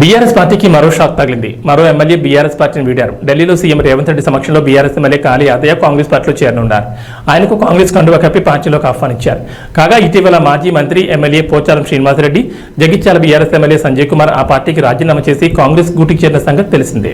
BRS పార్టీకి మరో shock తగిలింది. మరో ఎమ్మెల్యే బీఆర్ఎస్ పార్టీని వీడారు. ఢిల్లీలో సీఎం రేవంత్ రెడ్డి సమక్షంలో బీఆర్ఎస్ ఎమ్మెల్యే కాళీ యాదయ్య కాంగ్రెస్ పార్టీలో చేరనున్నారు. ఆయనకు కాంగ్రెస్ కండువా కప్పి పార్టీలోకి ఆహ్వానించారు. కాగా ఇటీవల మాజీ మంత్రి MLA Pocharam Srinivas Reddy, Jagtial BRS MLA Sanjay Kumar ఆ పార్టీకి రాజీనామా చేసి కాంగ్రెస్ గూటికి చేరిన సంగతి తెలిసిందే.